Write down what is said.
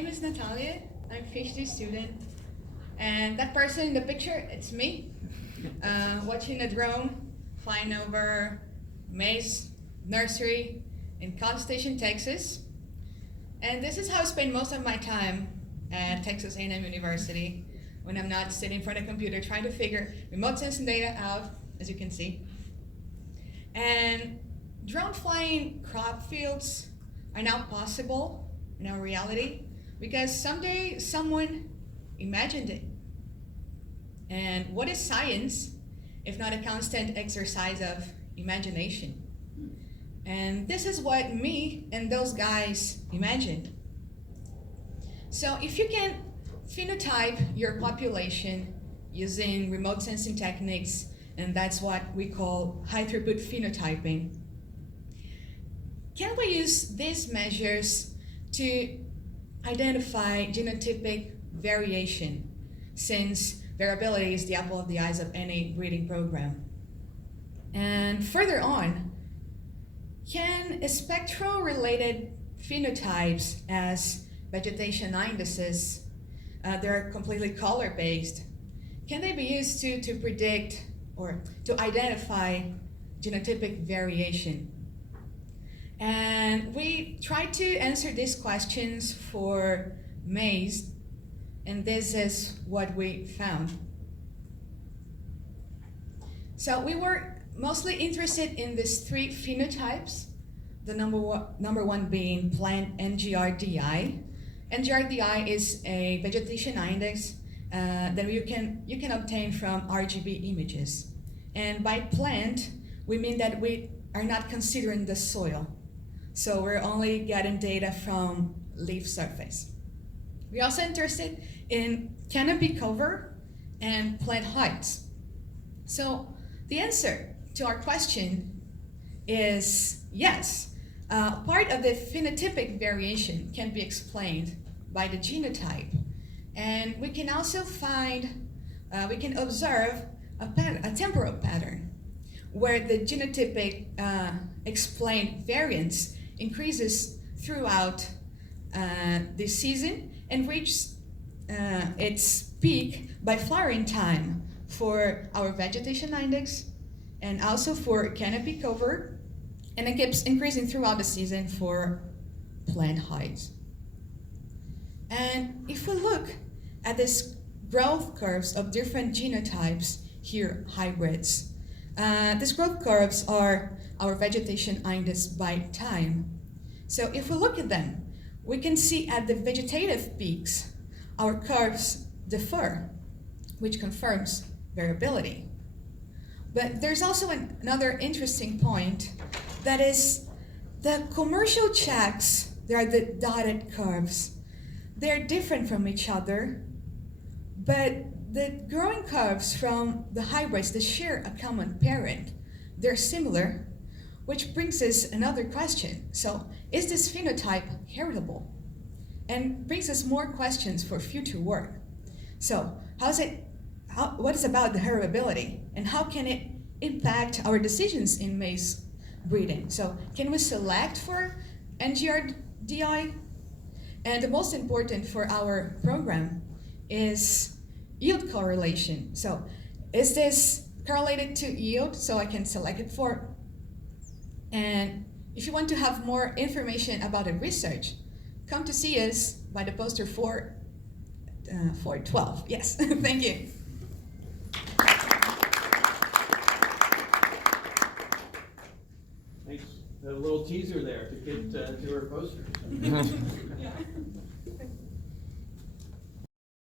name is Natalia. I'm a PhD student. And that person in the picture, it's me, watching a drone flying over maize nursery in College Station, Texas. And this is how I spend most of my time at Texas A&M University when I'm not sitting in front of a computer trying to figure remote sensing data out, as you can see. And drone flying crop fields are now possible in our reality because someday someone imagined it. And what is science if not a constant exercise of imagination? And this is what me and those guys imagined. So if you can phenotype your population using remote sensing techniques, and that's what we call high-throughput phenotyping, can we use these measures to identify genotypic variation, since variability is the apple of the eyes of any breeding program? And further on, can spectral-related phenotypes as vegetation indices, they're completely color-based, can they be used to predict or to identify genotypic variation? And we tried to answer these questions for maize, and this is what we found. So we were mostly interested in these three phenotypes, the number one being plant NGRDI. NGRDI is a vegetation index that you can obtain from RGB images. And by plant, we mean that we are not considering the soil. So we're only getting data from leaf surface. We're also interested in canopy cover and plant heights. So the answer to our question is yes. Part of the phenotypic variation can be explained by the genotype. And we can also find, we can observe a temporal pattern where the genotypic explained variance increases throughout the season and reaches its peak by flowering time for our vegetation index and also for canopy cover, and it keeps increasing throughout the season for plant height. And if we look at these growth curves of different genotypes, here hybrids, these growth curves are our vegetation index by time. So if we look at them, we can see at the vegetative peaks, our curves differ, which confirms variability. But there's also another interesting point, that is the commercial checks, they are the dotted curves. They're different from each other, but the growing curves from the hybrids, they share a common parent. They're similar, which brings us another question. So is this phenotype heritable? And brings us more questions for future work. So what is about the heritability, and how can it impact our decisions in maize breeding? So can we select for NGRDI? And the most important for our program is yield correlation. So is this correlated to yield, so I can select it for? And if you want to have more information about the research, come to see us by the poster 412. Yes, thank you. Thanks. A little teaser there to get to our poster. Yeah.